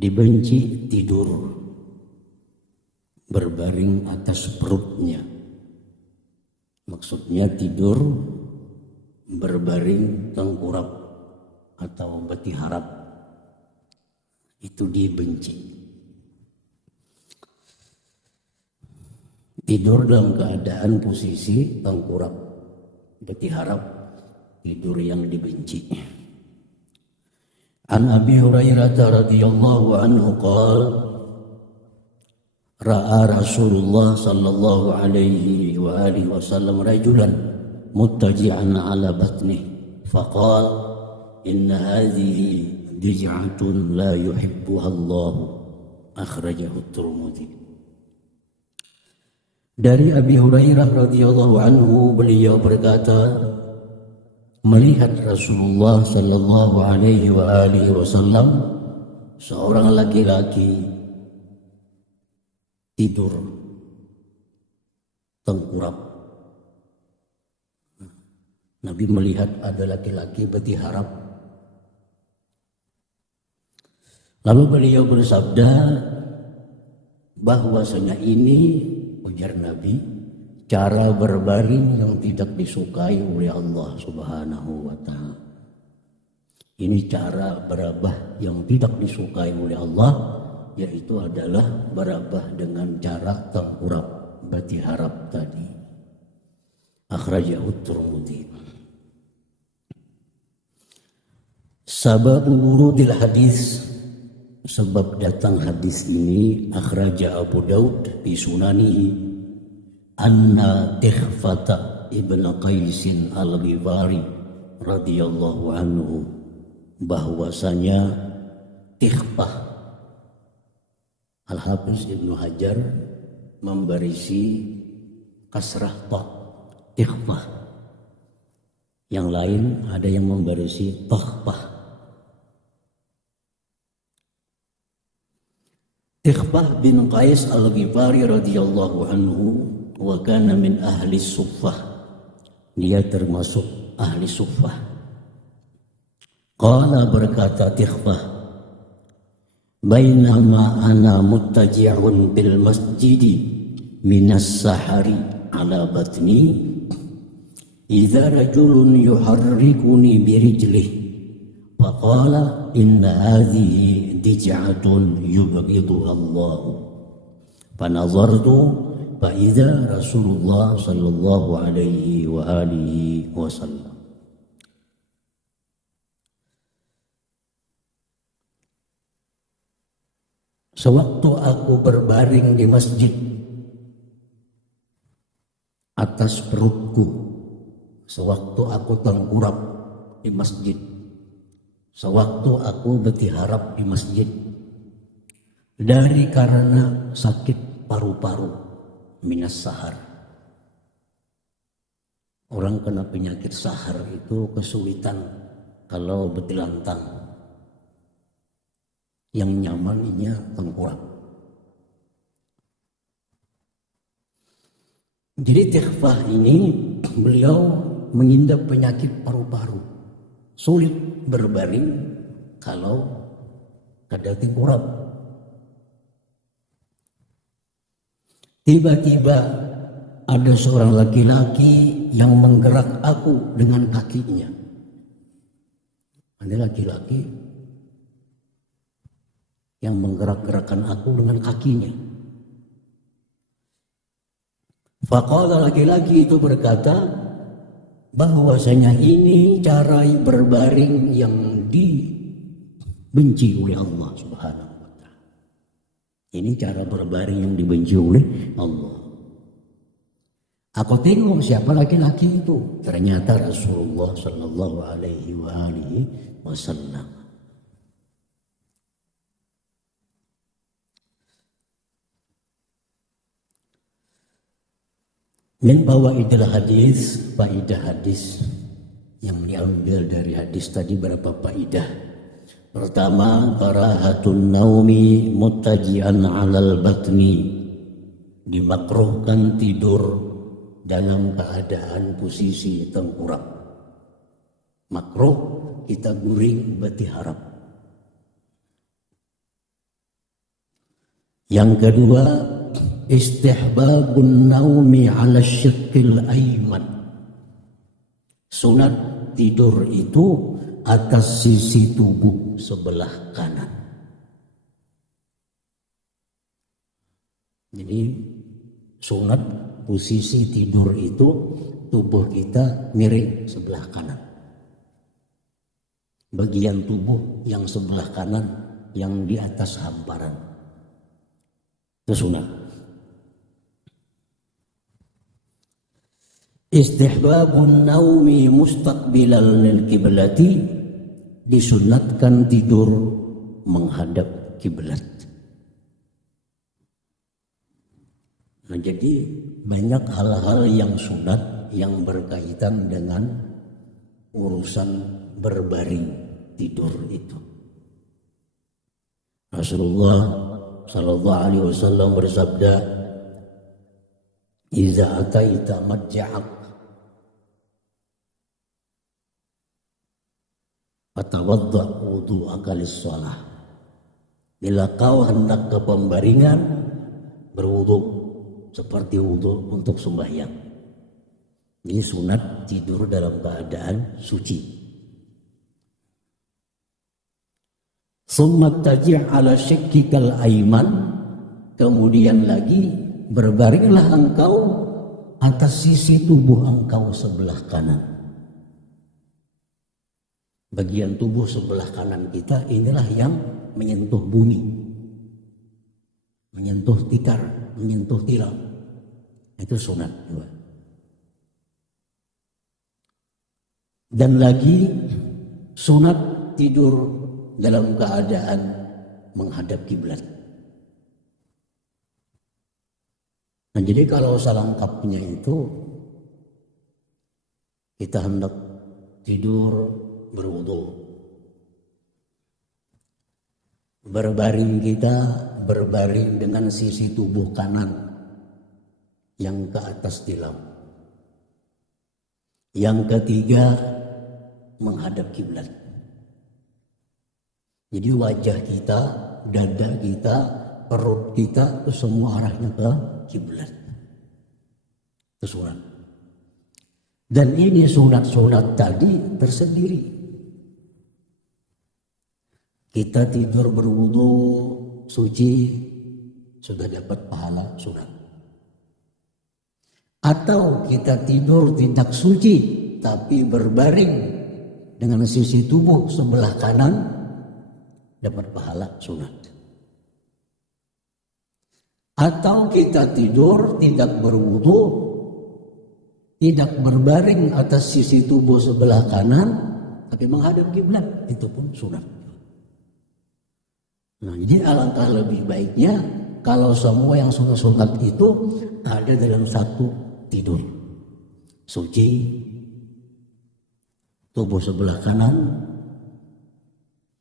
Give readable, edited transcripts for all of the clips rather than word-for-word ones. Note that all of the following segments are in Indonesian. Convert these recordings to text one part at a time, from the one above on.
Dibenci tidur berbaring atas perutnya. Maksudnya tidur berbaring tengkurap atau betiharap. Itu dibenci. Tidur dalam keadaan posisi tengkurap, betiharap, tidur yang dibenci. An Abi Hurairah radhiyallahu anhu qala ra'a Rasulullah sallallahu alaihi wa alihi wasallam rajulan muttaji'an ala batnihi faqala inna hadhihi dij'atun la yuhibbuha Allah, akhrajahu at-Tirmidzi. Dari Abi Hurairah radhiyallahu anhu, beliau berkata, melihat Rasulullah sallallahu alaihi wa alihi wasallam seorang laki-laki tidur tengkurap. Nabi melihat ada laki-laki betiharap. Lalu beliau bersabda bahwasanya ini, ujar Nabi, cara berbaring yang tidak disukai oleh Allah Subhanahu wa ta'ala. Ini cara berabah yang tidak disukai oleh Allah, yaitu adalah berabah dengan cara tengkurap, betiharap tadi. Akhrajahu at-Tirmidzi. Sabab wurudil hadis, sebab datang hadis ini, akhraja Abu Daud di sunanihi anna Tikhfata ibn Qais al-Ghifari radhiyallahu anhu, bahwasanya Tikhfah, Al-Hafiz Ibnu Hajar membarisi kasrah ta, Tikhfah. Yang lain ada yang membarisi takhfah. Tikhfah bin Qais al-Ghifari radhiyallahu anhu wa kana min ahli suffah. Dia termasuk ahli suffah. Qala, berkata Tikhfah, bainama ana muttaji'un bil masjidi minas sahari ala batni idza rajulun yuharrikuni birijlihi faqala inna hadhihi dij'atun yubghiduha Allah. Fanazartu fa idza Rasulullah sallallahu alaihi wa alihi wasallam. Sewaktu aku berbaring di masjid atas perutku, sewaktu aku tengkurap di masjid, sewaktu aku betiharap di masjid, dari karena sakit paru-paru, minas sahar. Orang kena penyakit sahar itu kesulitan kalau betilantang. Yang nyamannya tengkurap. Jadi Tikhfah ini beliau mengidap penyakit paru-paru, sulit berbaring kalau ada tengkurap. Tiba-tiba ada seorang laki-laki yang menggerak aku dengan kakinya. Ada laki-laki yang menggerak-gerakkan aku dengan kakinya. Faqala, laki-laki itu berkata bahwasanya ini cara berbaring yang dibenci oleh Allah Subhanahu wa ta'ala. Ini cara berbaring yang dibenci oleh Allah. Aku tengok siapa laki-laki itu. Ternyata Rasulullah sallallahu alaihi wasallam. Min fawaidil hadis, faidah hadis yang diambil dari hadis tadi berapa faidah? Pertama, karahatun naumi muttaji'an 'alal batni. Dimakruhkan tidur dalam keadaan posisi tengkurap. Makruh kita guring betiharap. Yang kedua, istihbabun naumi ala syiqqil ayman. Sunat tidur itu atas sisi tubuh sebelah kanan. Jadi sunat posisi tidur itu tubuh kita miring sebelah kanan. Bagian tubuh yang sebelah kanan yang di atas hamparan. Itu sunat. Istihbabun naumi mustaqbilal kiblati, disunatkan tidur menghadap kiblat. Nah, jadi banyak hal-hal yang sunat yang berkaitan dengan urusan berbaring tidur itu. Rasulullah sallallahu alaihi wasallam bersabda, "Iza ataita madja'ak fatawadda wudu'aka lis-shalah." Bila kau hendak ke pembaringan, berwudu seperti wudu untuk sembahyang. Ini sunat tidur dalam keadaan suci. Summa taji' ala syiqqikal ayman, kemudian lagi berbaringlah engkau atas sisi tubuh engkau sebelah kanan. Bagian tubuh sebelah kanan kita inilah yang menyentuh bumi, menyentuh tikar, menyentuh tilam. Itu sunat juga. Dan lagi sunat tidur dalam keadaan menghadap kiblat. Nah, jadi kalau selengkapnya itu kita hendak tidur berwudu, berbaring kita berbaring dengan sisi tubuh kanan yang ke atas tilam. Yang ketiga, menghadap kiblat. Jadi wajah kita, dada kita, perut kita itu semua arahnya ke kiblat. Itu sunat. Dan ini sunat-sunat tadi tersendiri. Kita tidur berwudu suci sudah dapat pahala sunat. Atau kita tidur tidak suci tapi berbaring dengan sisi tubuh sebelah kanan, dapat pahala sunat. Atau kita tidur tidak berwudu, tidak berbaring atas sisi tubuh sebelah kanan tapi menghadap kiblat, itu pun sunat. Nah, jadi alangkah lebih baiknya kalau semua yang sunat-sunat itu ada dalam satu tidur. Suci, tubuh sebelah kanan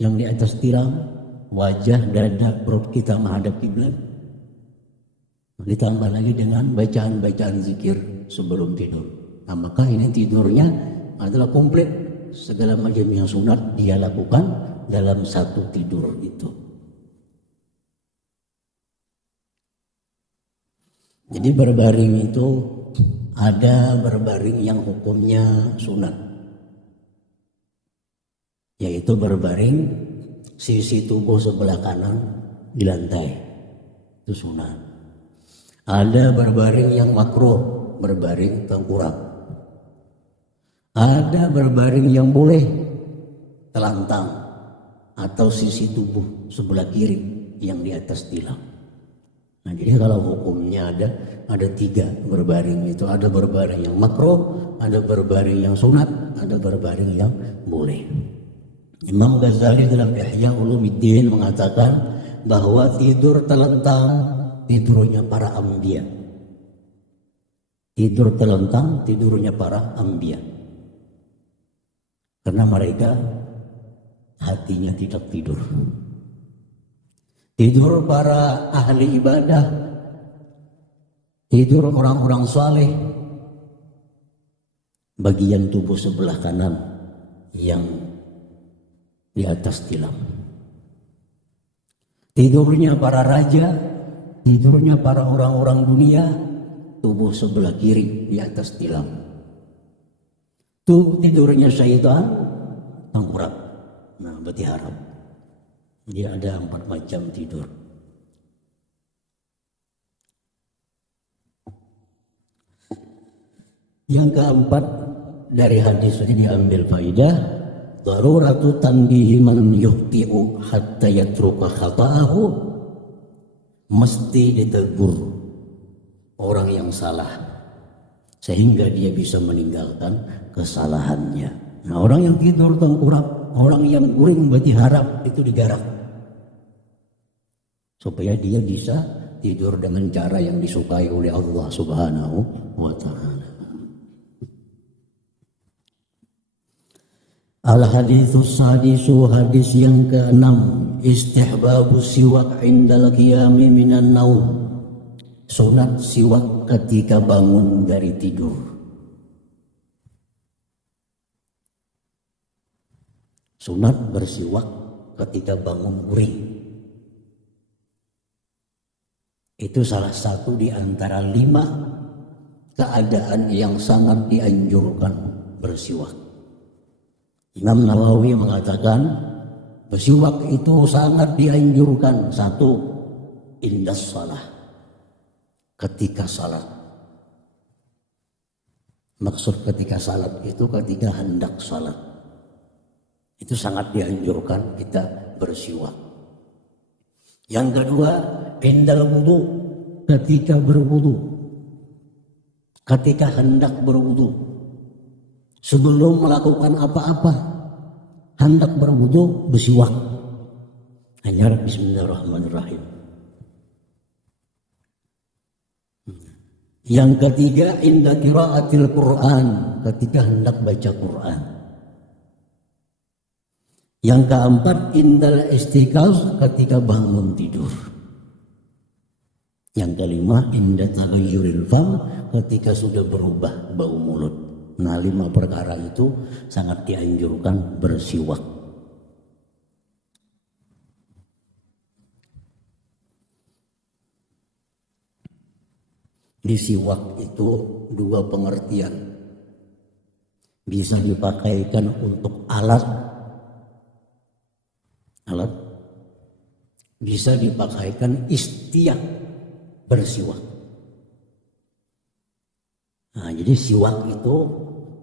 yang di atas tilam, wajah, dada, perut kita menghadap kiblat. Ditambah lagi dengan bacaan-bacaan zikir sebelum tidur. Nah, maka ini tidurnya adalah komplit. Segala macam yang sunat dia lakukan dalam satu tidur itu. Jadi berbaring itu ada berbaring yang hukumnya sunat, yaitu berbaring sisi tubuh sebelah kanan di lantai, itu sunat. Ada berbaring yang makruh, berbaring tengkurap. Ada berbaring yang boleh telantang atau sisi tubuh sebelah kiri yang di atas tilam. Nah, jadi kalau hukumnya ada tiga berbaring itu, ada berbaring yang makruh, ada berbaring yang sunat, ada berbaring yang boleh. Imam Ghazali dalam Ihya Ulumuddin mengatakan bahwa tidur telentang tidurnya para anbiya. Tidur telentang tidurnya para anbiya. Karena mereka hatinya tidak tidur. Tidur para ahli ibadah, tidur orang-orang saleh, bagian tubuh sebelah kanan yang di atas tilam. Tidurnya para raja, tidurnya para orang-orang dunia, tubuh sebelah kiri di atas tilam. Tuh tidurnya syaitan, tengkurap. Nah, berarti haram. Dia ada 4 macam tidur. Yang keempat, dari hadis ini diambil faidah, daruratu tanbihi man yuhti'u hatta yatruka khata'ahu, mesti ditegur orang yang salah sehingga dia bisa meninggalkan kesalahannya. Nah, orang yang tidur tengkurap, orang yang guring berarti harap, itu digarap supaya dia bisa tidur dengan cara yang disukai oleh Allah Subhanahu wa ta'ala. Al-haditsus sadisu, hadis yang ke-6, istihbabu siwak indal qiyami minan naum, sunat siwak ketika bangun dari tidur. Sunat bersiwak ketika bangun guring. Itu salah satu di antara 5 keadaan yang sangat dianjurkan bersiwak. Imam Nawawi mengatakan bersiwak itu sangat dianjurkan. 1, indas salah, ketika salat. Maksud ketika salat itu ketika hendak salat. Itu sangat dianjurkan kita bersiwak. Yang kedua, indal wudu, ketika berwudu. Ketika hendak berwudu. Sebelum melakukan apa-apa, hendak berwudu, bersiwak. Hanya bismillahirrahmanirrahim. Yang ketiga, inda qiraatil Quran, ketika hendak baca Quran. Yang keempat, indal istiqaz, ketika bangun tidur. Yang kelima, inda taghayyuril fam, ketika sudah berubah bau mulut. Nah, 5 perkara itu sangat dianjurkan bersiwak. Di siwak itu 2 pengertian. Bisa dipakaikan untuk alat. Bisa dipakaikan istiak bersiwak. Nah, jadi siwak itu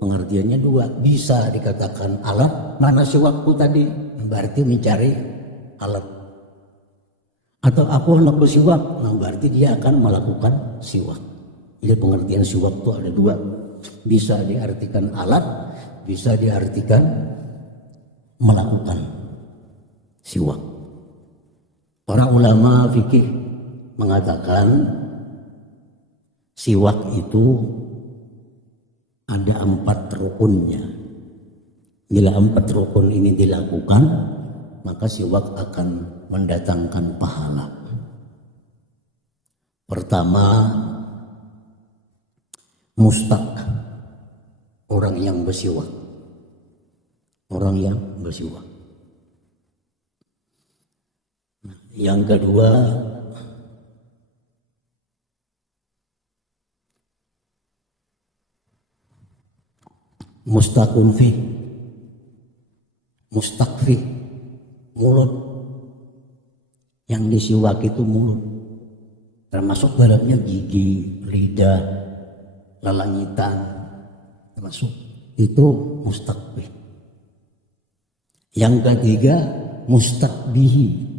pengertiannya 2. Bisa dikatakan alat, mana siwakku tadi, berarti mencari alat. Atau aku hendak bersiwak, nah berarti dia akan melakukan siwak. Jadi pengertian siwak itu ada 2. Bisa diartikan alat, bisa diartikan melakukan siwak. Para ulama fikih mengatakan siwak itu ada 4 rukunnya. Bila 4 rukun ini dilakukan, maka siwak akan mendatangkan pahala. Pertama, mustaq, orang yang bersiwak. Orang yang bersiwak. Yang kedua, mustaqun fi, mustaqfi, mulut. Yang disiwak itu mulut, termasuk dalamnya gigi, lidah, lalangitan, termasuk itu mustaqfi. Yang ketiga, mustaqbihi.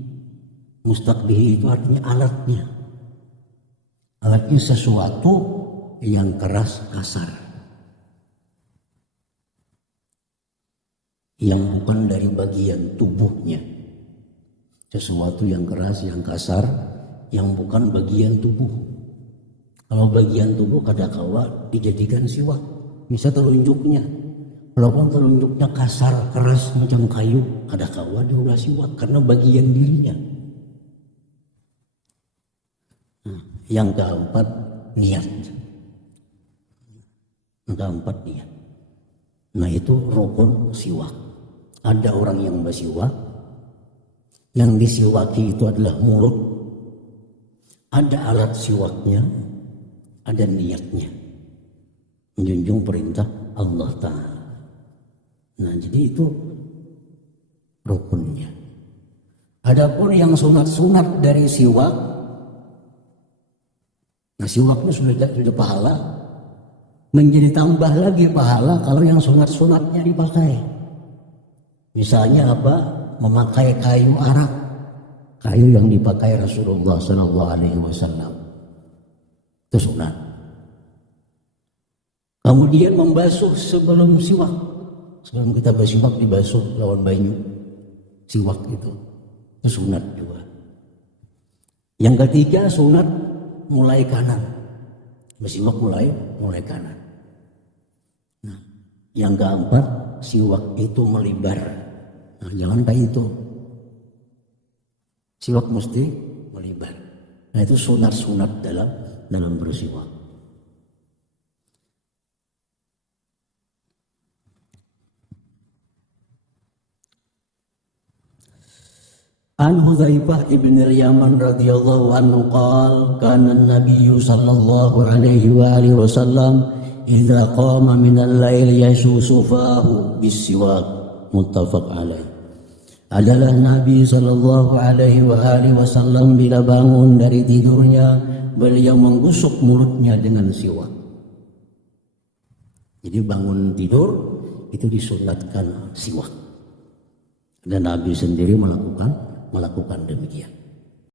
Mustaqbihi itu artinya alatnya. Alatnya sesuatu yang keras, kasar, yang bukan dari bagian tubuhnya. Sesuatu yang keras, yang kasar, yang bukan bagian tubuh. Kalau bagian tubuh kadangkala dijadikan siwak, bisa telunjuknya. Walaupun telunjuknya kasar, keras macam kayu, kadangkala diulah siwak karena bagian dirinya. Yang keempat, niat. Yang keempat, niat. Nah, itu rukun siwak. Ada orang yang bersiwak, yang disiwaki itu adalah mulut. ada alat siwaknya, ada niatnya. Menjunjung perintah Allah Ta'ala. Nah, jadi itu rukunnya. Adapun yang sunat-sunat dari siwak, nah siwaknya sudah pahala, menjadi tambah lagi pahala kalau yang sunat-sunatnya dipakai. Misalnya apa? Memakai kayu arak, kayu yang dipakai Rasulullah SAW. Itu sunat. Kemudian membasuh sebelum siwak. Sebelum kita bersiwak dibasuh lawan banyu. Siwak itu sunat juga. Yang ketiga sunat mulai kanan. Bersiwak mulai kanan. Nah, yang keempat siwak itu melebar. Nah, jangan kayak itu. Siwak mesti melebar. Nah, itu sunat-sunat dalam bersiwak. An Hudzaifah ibn al-Yaman radhiyallahu anhu qala kana an-nabiy sallallahu alaihi wa alihi wasallam idza qama min al-lail yasusu fahu bis-siwak muttafaq alaih. Adalah Nabi sallallahu alaihi wa alihi wasallam bila bangun dari tidurnya beliau menggusuk mulutnya dengan siwak. Jadi bangun tidur itu disunatkan siwak. Dan Nabi sendiri melakukan demikian.